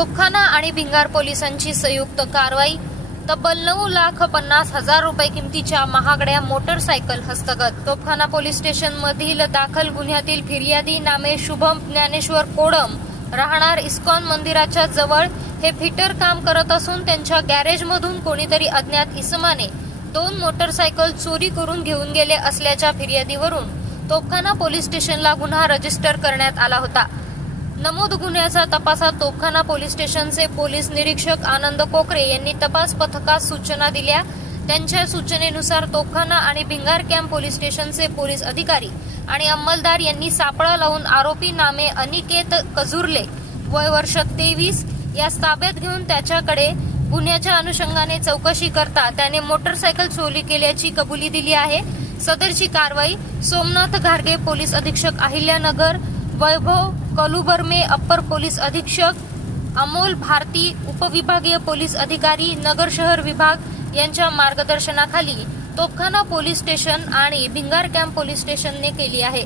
भिंगार पोलिसांची संयुक्त कारवाई तब्बल नऊ लाख पन्नास हजार रुपये किमतीच्या महागड्या मोटरसायकल हस्तगत. तोफखाना पोलीस स्टेशन मधील दाखल गुन्ह्यातील फिर्यादी नामे शुभम ज्ञानेश्वर कोडम राहणार इस्कॉन मंदिराच्या जवळ. हे फिटर काम करत असून त्यांच्या गॅरेजमधून कोणीतरी अज्ञात इसमाने दोन मोटरसायकल चोरी करून घेऊन गेले असल्याच्या फिर्यादीवरून तोफखाना पोलीस स्टेशनला गुन्हा रजिस्टर करण्यात आला होता. नमूद गुन्ह्याचा तपासात तोफखाना पोलीस स्टेशनचे पोलीस निरीक्षक आनंद कोकरे यांनी तपास पथकास सूचना दिल्या. त्यांच्या सूचनेनुसार तोफखाना आणि भिंगार कॅम्प पोलीस स्टेशनचे पोलीस अधिकारी आणि अंमलदार यांनी सापळा लावून आरोपी नामे अनिकेत कजुर्ले वय वर्ष तेवीस या ताब्यात घेऊन त्याच्याकडे गुन्ह्याच्या अनुषंगाने चौकशी करता त्याने मोटरसायकल चोरी केल्याची कबुली दिली आहे. सदरची कारवाई सोमनाथ घारगे पोलीस अधीक्षक अहिल्यानगर वैभव कलुबर्मे अप्पर पोलीस अधीक्षक अमोल भारती उपविभागीय पोलीस अधिकारी नगर शहर विभाग यांच्या मार्गदर्शनाखाली तोफखाना पोलीस स्टेशन आणि भिंगार कॅम्प पोलीस स्टेशनने केली आहे.